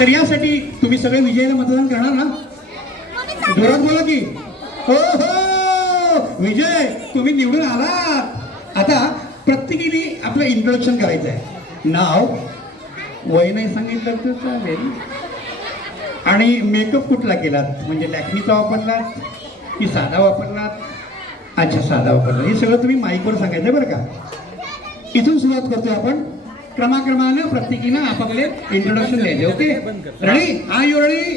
तर यासाठी तुम्ही सगळे विजयाला मतदान करणार ना? जोरात बोला की. हो हो. विजय तुम्ही निवडून आलात आता प्रत्येकीने आपलं इंट्रोडक्शन करायचं आहे. नाव वय नाही सांगितलं तर चालेल. आणि मेकअप कुठला केलात? म्हणजे लॅक्मीचा वापरलात की साधा वापरलात? अच्छा साधा वापरला हे सगळं तुम्ही माईकवर सांगायचं आहे बरं का? इथून सुरुवात करतोय आपण. क्रमाक्रमानं प्रत्येकीनं आपापले इंट्रोडक्शन द्यायचे ओके रेडी हा you ready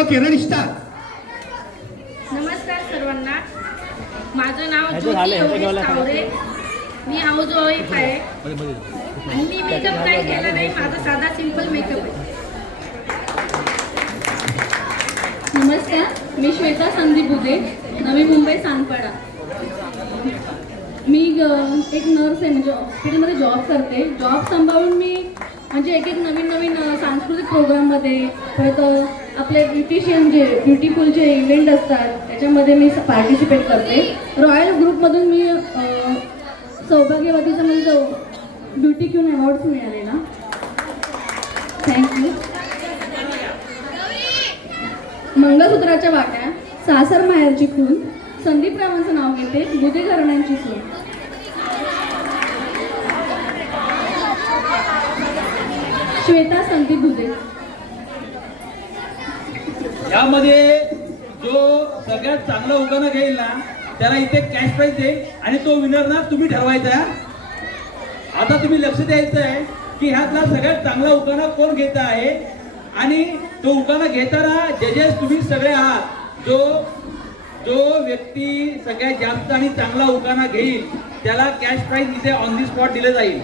okay ready start नमस्कार सर्वांना. माझं नाव ज्योती योगेश तावरे मी हाऊस वाईफ आहे. आणि मी मेकअप काही केला नाही माझा साधा सिंपल मेकअप आहे. नमस्कार मी श्वेता संदीप बुदे नवी मुंबई सानपाडा मी ग- एक नर्स आहे म्हणजे हॉस्पिटलमध्ये जॉब करते. जॉब सांभाळून मी म्हणजे एक एक नवीन नवीन सांस्कृतिक प्रोग्राममध्ये परत आपले ब्युटिशियन जे ब्युटिफुल जे इव्हेंट असतात त्याच्यामध्ये मी पार्टिसिपेट करते. रॉयल ग्रुपमधून मी सौभाग्यवतीचा म्हणजे जो ब्युटी क्यून अवॉर्ड्स मिळालेला थँक्यू मंगळसूत्राच्या वाट्या सासर माहेरची खून संदीप रावांचं नाव घेते बुधे घराण्यांची सून श्वेता संदीप बुधे यामध्ये जो सगळ्यात चांगला उगाना घेईल ना त्याला इथे कॅश प्राईज देईल आणि तो विनर ना तुम्ही ठरवायचा आता तुम्ही लक्ष द्यायचं आहे की ह्यातला सगळ्यात चांगला उकाना कोण घेत आहे? आणि तो उकाना घेताना जजेस तुम्ही सगळे आहात जो जो व्यक्ती सगळ्यात जास्त आणि चांगला उकाना घेईल त्याला कॅश प्राईज इथे ऑन दी स्पॉट दिलं जाईल.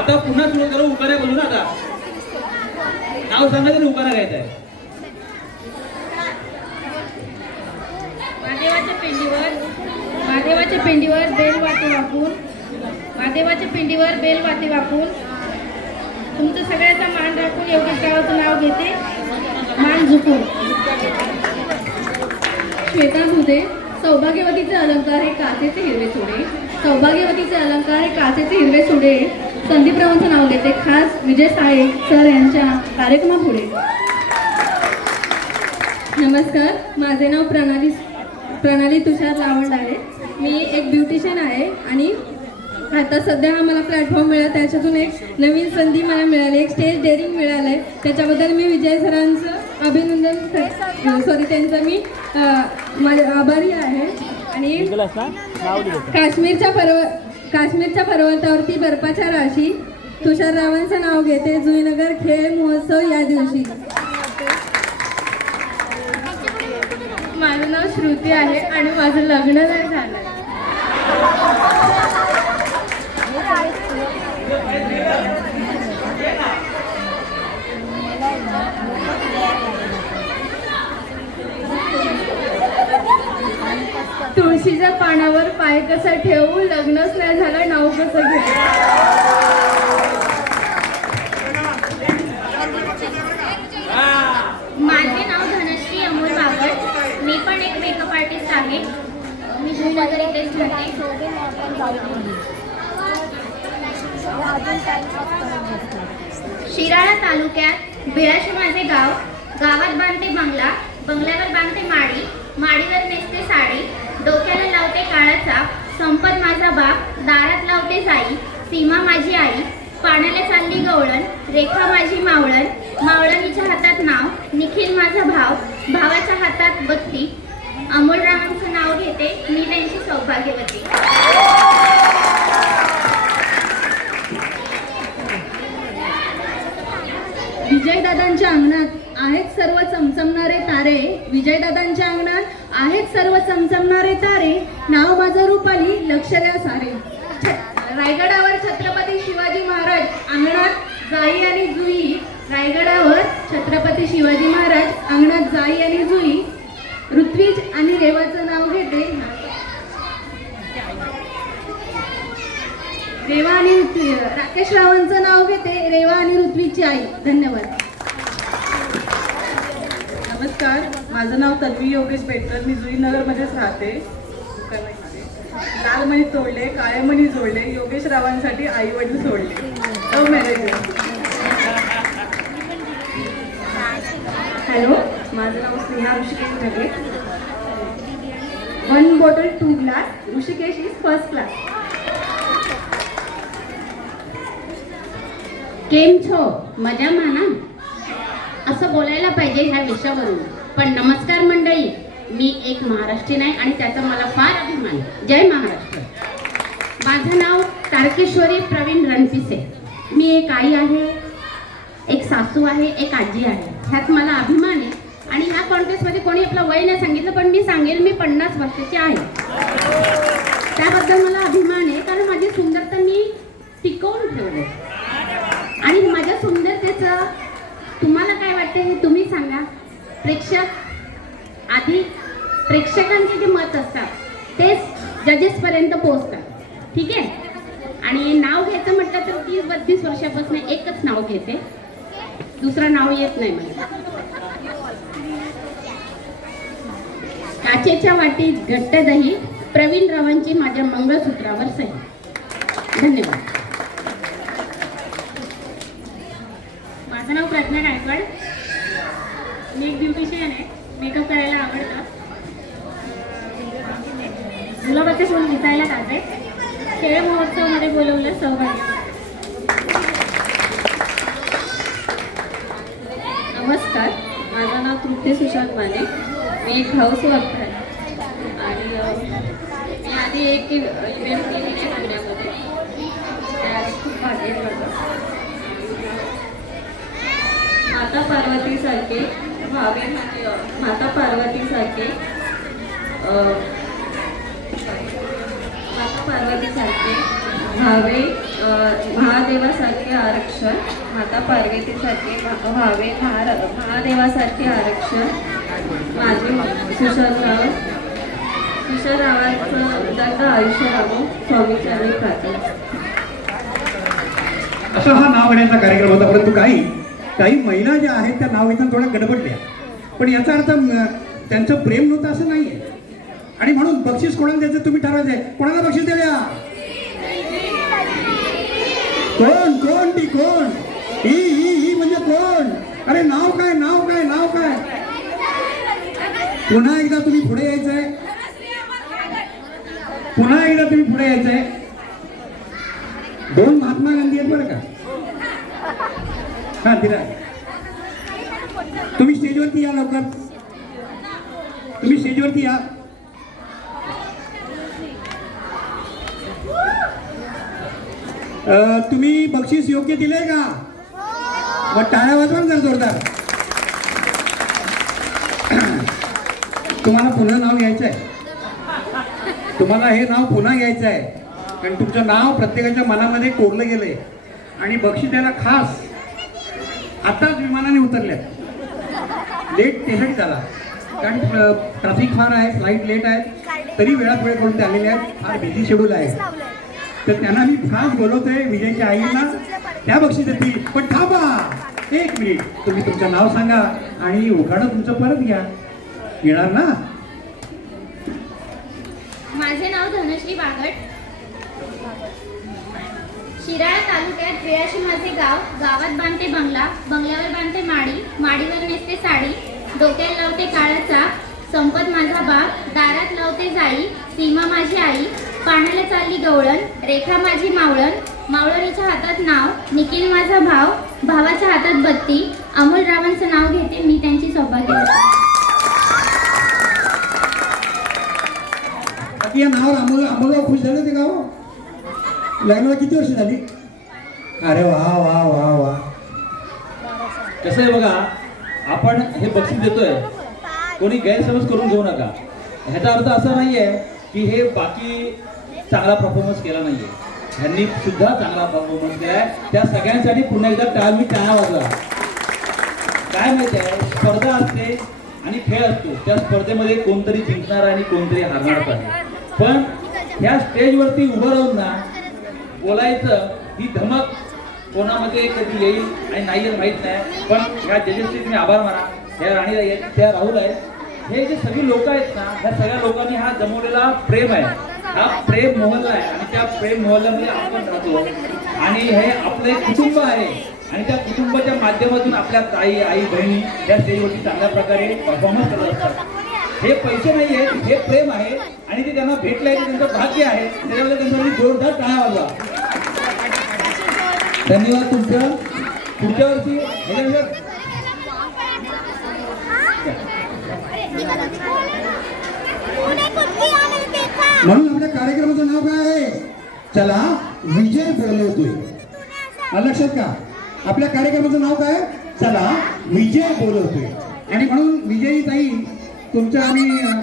आता पुन्हा सुरू करू उकाऱ्या बोलू ना आता. नाव सांगायचं ना उकारा घ्यायचा आहे महादेवाच्या पिंडीवर महादेवाच्या पिंडीवर बेल वाते वाकून महादेवाच्या पिंडीवर बेल वाते वाकून तुमचं सगळ्याचा मान राखून एवढ्या गावाचं नाव घेते मान झुकून. श्वेता बुधे सौभाग्यवतीचे अलंकार हे काचेचे हिरवे सोडे. सौभाग्यवतीचे अलंकार हे काचेचे हिरवे सोडे. संदीप रावांचं नाव घेते. खास विजय साळे सर यांच्या कार्यक्रमापुढे. नमस्कार. माझे नाव प्रणाली प्रणाली तुषार लावंडाळे मी एक ब्युटिशियन आहे आणि आता सध्या हा मला प्लॅटफॉर्म मिळाला. त्याच्यातून एक नवीन संधी मला मिळाली. एक स्टेज डेअरिंग मिळालं आहे त्याच्याबद्दल मी विजय सरांचं अभिनंदन सॉरी त्यांचं मी माझे आभारी आहे. आणि काश्मीरच्या पर्व काश्मीरच्या पर्वतावरती बर्फाच्या राशी तुषार रावांचं नाव घेते जुईनगर खेळ महोत्सव या दिवशी. माझं नाव श्रुती आहे आणि माझं लग्न नाही झालं. तुळशीच्या पानावर पाय कसा ठेवू? लग्नच नाही झालं नाव कसं घेऊ? माझे नाव धनश्री अमोल बापट. मी पण एक मेकअप आर्टिस्ट आहे. मी श्रीनगर इथेच राहते शिराळा तालुक्यात बिळाशी माझे गाव. गावात बांधते बंगला. बंगल्यावर बांधते माडी. माडीवर नेसते साडी. डोक्याला लावते काळाचा. संपत माझा बाप दारात लावते जाई सीमा माझी आई. पाण्याला चालली गवळण. रेखा माझी मावळण. मावळणीच्या हातात नाव. निखिल माझा भाव. भावाच्या हातात बत्ती. अमोलरावांचं नाव घेते. मी त्यांची सौभाग्यवती. विजयदादांच्या अंगणात आहेत सर्व चमचमणारे तारे. विजयदादांच्या अंगणात आहेत सर्व चमचमणारे तारे. नाव माझं रूपाली लक्ष द्या सारे. रायगडावर छत्रपती शिवाजी महाराज अंगणात जाई आणि जुई. रायगडावर छत्रपती शिवाजी महाराज अंगणात जाई आणि जुई. ऋत्विज आणि रेवाचं नाव घेते. रेवा आणि ऋत्वी राकेश रावांचं नाव घेते. रेवा आणि ऋत्वीची आई. धन्यवाद. माझं नाव तन्वी योगेश बेटकर मी जुईनगरमध्येच राहते. लाल मणी तोडले काळे मणी जोडले योगेश रावांसाठी आई वडील सोडले. हो मॅरेज हॅलो माझं नाव Sneha Hrishikesh Dhage one bottle two glass Hrishikesh is first class केम छो मजा माना. असं बोलायला पाहिजे ह्या विषयावरून. पण नमस्कार मंडळी मी एक महाराष्ट्रीयन आहे आणि त्याचा मला फार अभिमान. आहे. जय महाराष्ट्र. माझं नाव तारकेश्वरी प्रवीण रणपिसे. मी एक आई आहे एक सासू आहे एक आजी आहे. ह्यात मला अभिमान आहे आणि ह्या कॉन्टेस्टमध्ये कोणी आपलं वय नाही सांगितलं पण मी सांगेल मी पन्नास वर्षाची आहे. त्याबद्दल मला अभिमान आहे कारण माझी सुंदरता मी टिकवून ठेवले. आणि माझ्या सुंदरतेचं तुम्हाला काय वाटतं हे तुम्ही सांगा. प्रेक्षक आधी प्रेक्षकांचे जे मत असतात तेच जजेसपर्यंत पोहोचतात. ठीक आहे? आणि नाव घ्यायचं म्हटलं तर तीस बत्तीस वर्षापासून एकच नाव घेते. दुसरं नाव येत नाही मला. काचेच्या वाटीत घट्ट दही प्रवीण रावांची माझ्या मंगळसूत्रावर सही. धन्यवाद. माझं नाव प्रज्ञा गायकवाड. मी एक ब्युटिशियन आहे मेकअप करायला आवडतं. गुलाबाचे फुल दिसायला ताजे खेळ महोत्सवमध्ये बोलवलं सहभागी. नमस्कार माझं नाव तृप्ती सुशांत माने. मी एक हाऊस वर्क आहे. आणि मी आधी एक इव्हेंट केली आहे पुण्यामध्ये. खूप भाग्य आता पार्वतीसारखे भावे माता पार्वतीसारखे अ, माता पार्वतीसारखे भावे महादेवासारखे आरक्षण माता पार्वतीसारखे भा- भावे महार महादेवासारखे आरक्षण माझे सुशांतराव सुशारावांचं दंड आयुष्य राहू स्वामीच्या आणि प्रार्थना असा हा नाव घेण्याचा कार्यक्रम होता परंतु काही काही महिला ज्या आहेत त्या नाव घेताना थोड्या गडबडल्या पण याचा अर्थ त्यांचं प्रेम नव्हतं असं नाहीये. आणि म्हणून बक्षीस कोणाला द्यायचं तुम्ही ठरवायचंय. कोणाला बक्षीस द्या कोण कोण ती कोण? ही ही ही म्हणजे कोण? अरे नाव काय नाव काय नाव काय? पुन्हा एकदा तुम्ही पुढे यायचंय. पुन्हा एकदा तुम्ही पुढे यायचंय. दोन महात्मा गांधी आहेत बरं का? हा दिला तुम्ही स्टेजवरती या लवकर. तुम्ही स्टेजवरती या. तुम्ही बक्षीस योग्य दिले का? मग टाळ्या वाजवा ना जोरदार. तुम्हाला पुन्हा नाव घ्यायचं आहे तुम्हाला हे नाव पुन्हा घ्यायचं आहे कारण तुमचं नाव प्रत्येकाच्या मनामध्ये कोरलं गेलंय. आणि बक्षीस द्यायला खास आताच विमानाने उतरल्यात. लेट त्यासाठी झाला. कारण ट्रॅफिक फार आहे फ्लाईट लेट आहे. तरी वेळात वेळ करून ते आलेले आहेत? फार बिझी शेड्यूल आहे. तर त्यांना मी खास बोलवतोय विजयच्या आईला. त्या बक्षीस देतील पण थांबा. एक मिनिट तुम्ही तुमचं नाव सांगा आणि उखाणं तुमचं परत घ्या. येणार ना? माझे नाव धनश्री बागट. शिराळा तालुक्यात वेळाशी माझे गाव गावात बांधते बंगला बंगल्यावर बांधते माडी माडीवर नेसते साडी डोक्यात लावते काळाचा संपत माझा बाप दारात लावते जाई सीमा माझी आई पाण्याला चालली गवळण रेखा माझी मावळण मावळणीच्या हातात नाव निखिल माझा भाव भावाच्या हातात बत्ती अमोल रावांचं नाव घेते मी त्यांची सौभाग्य. या नावावर अमोल खुश झाले ते गाव लग्नाला किती वर्ष झाली? अरे वा वा वा वा. कसं आहे बघा आपण हे बक्षीस देतोय. कोणी गैरसमज करून घेऊ नका. ह्याचा अर्थ असा नाहीये की हे बाकी चांगला परफॉर्मन्स केला नाहीये. ह्यांनी सुद्धा चांगला परफॉर्मन्स केलाय. त्या सगळ्यांसाठी पुन्हा एकदा टाळ मी टाळा वाजला काय माहिती आहे स्पर्धा असते आणि खेळ असतो. त्या स्पर्धेमध्ये कोणतरी जिंकणार आणि कोणतरी हारणार पण. पण ह्या स्टेजवरती उभं राहून ना बोलायचं ही धमक कोणामध्ये कधी येईल आणि नाही येईल माहीत नाही. पण ह्या जजेसचे तुम्ही आभार माना. ह्या राणी आहेत त्या राहुल आहेत. हे जे सगळी लोक आहेत ना ह्या सगळ्या लोकांनी हा जमवलेला प्रेम आहे. हा प्रेम मोहल्ला आहे आणि त्या प्रेम मोहल्ल्यामध्ये आपण राहतो. आणि हे आपलं एक कुटुंब आहे. आणि त्या कुटुंबाच्या माध्यमातून आपल्या ताई आई बहिणी या स्टेजवरती चांगल्या प्रकारे परफॉर्मन्स करत असतात. हे पैसे नाही आहेत हे प्रेम आहे आणि ते त्यांना भेटलंय ते त्यांचं भाग्य आहे. त्याच्यामध्ये त्यांच्यासाठी म्हणजे जोरदार टाळा वाजवा. धन्यवाद तुमचं. पुढच्या वर्षी म्हणून आपल्या कार्यक्रमाचं नाव काय आहे? चला विजय बोलवतोय लक्षात का? आपल्या कार्यक्रमाचं नाव काय? चला विजय बोलवतोय आणि म्हणून विजयी ताई तुमच्या आम्ही अं,